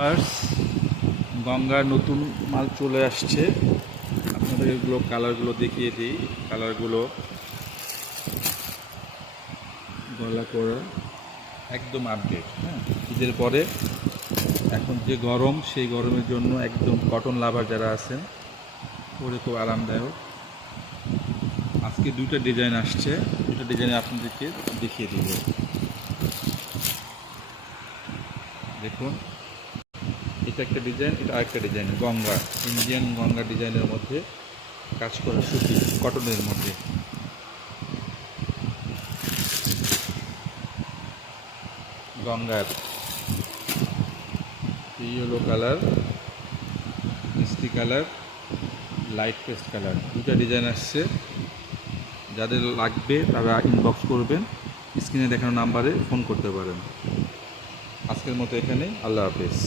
Farce গঙ্গার নতুন মাল চলে আসছে। আপনাদের এগুলো কালারগুলো দেখিয়ে দিই। কালারগুলো গলা করা একদম আপডেট। হ্যাঁ, ঈদের পরে এখন যে গরম, সেই গরমের জন্য একদম কটন লাভার যারা আছেন পরে খুব আরামদায়ক। আজকে দুইটা ডিজাইন আসছে, দুটো ডিজাইন আপনাদেরকে দেখিয়ে দিব। দেখুন, এটা একটা ডিজাইন, এটা আরেকটা ডিজাইন। গঙ্গা, ইন্ডিয়ান গঙ্গা ডিজাইনের মধ্যে কাজ করা সুতি কটনের মধ্যে। গঙ্গার ইয়েলো কালার, মিষ্টি কালার, লাইট পেস্ট কালার, দুটা ডিজাইন আসছে। যাদের লাগবে তারা ইনবক্স করবেন, স্ক্রিনে দেখানো নাম্বারে ফোন করতে পারেন। আজকের মতো এখানে, আল্লাহ হাফেজ।